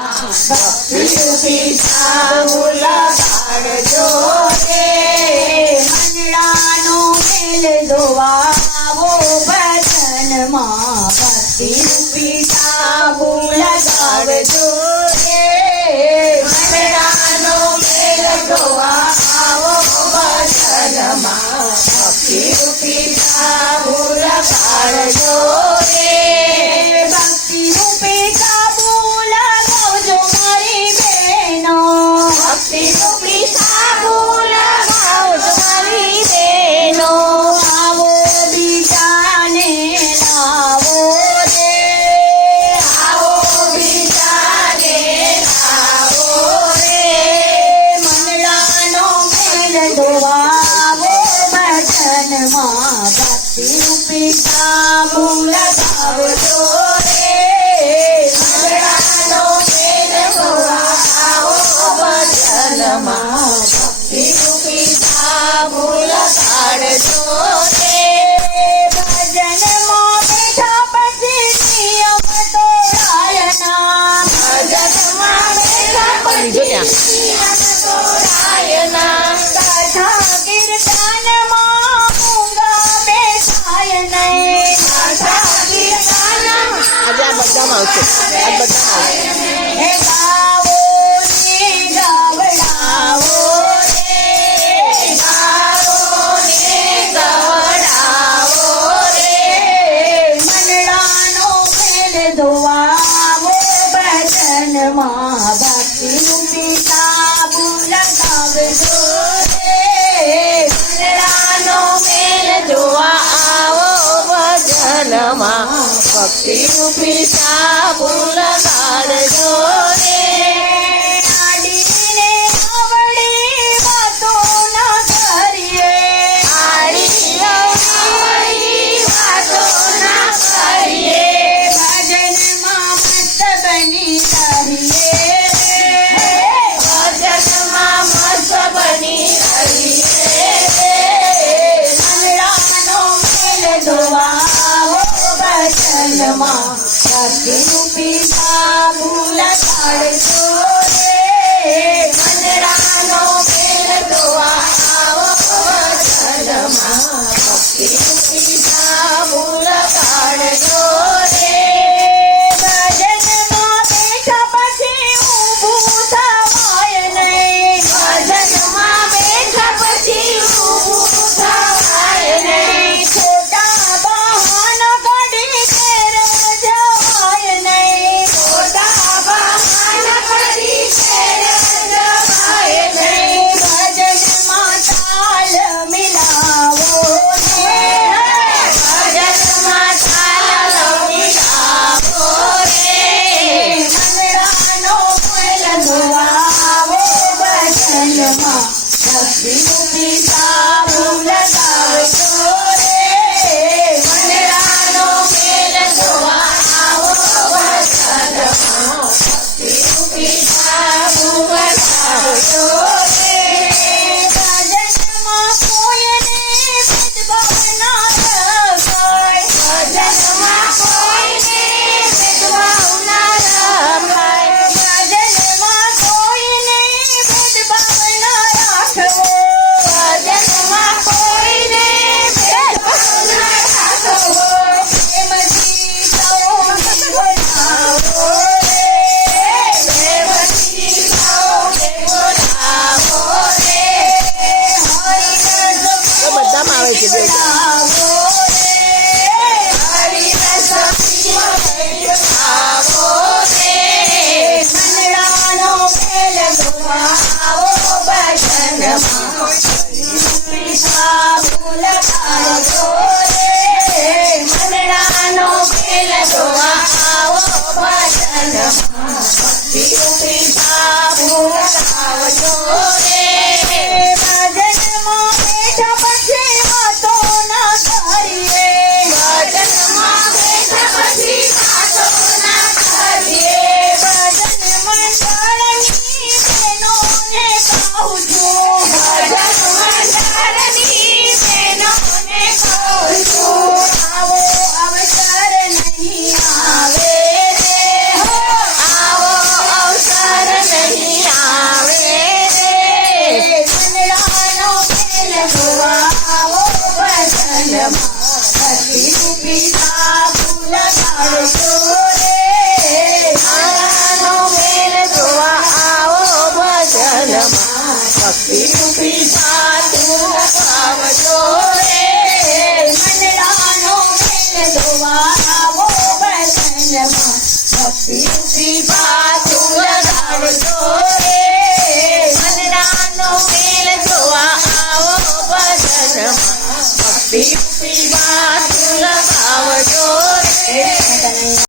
ભક્તિ રૂપી સાબુ લગાડજો રે મંડળાનો મેલ ધોવા આવો ભજનમાં ભક્તિ રૂપી સાબુ લગાડજો રે મંડળાનો મેલ ધોવા આવો ભજનમાં ભક્તિ રૂપી સાબુ લગાડજો રે ભક્તિ રૂપી સાબુ લગાવજો મારી બહેનો ભક્તિ રૂપી સાબુ લગાવજો મારી બહેનો આવો બીજાને લાવો રે આવો બીજાને લાવો રે મંડળાનો મેલ ધોવા આવો ભજનમાં ભક્તિ રૂપી સાબુ લગાવજો રે મંડળાનો મેલ ધોવા આવો ભજનમાં ભક્તિ રૂપી સાબુ લગાડજો રે ભજનમાં બેઠા પછી નિયમ તોડાયના ભજનમાં બેઠા પછી નિયમ તોડાયના કથા કીર્તનમાં મૂંગા બેસાય નહીં કથા કીર્તનમાં આજે આ બધામાં આવશે આ બધામાં આવશે હે ગાવો ને ગવડાવો રે ગાવો ને ગવડાવો રે મંડળાનો મેલ ધોવાવો ભજનમાં ભક્તિ રૂપી સાબુ લગાવજો રે મંડળાનો મેલ ધોવા આવો ભજનમાં ભક્તિ રૂપી સાબુ લગાડજો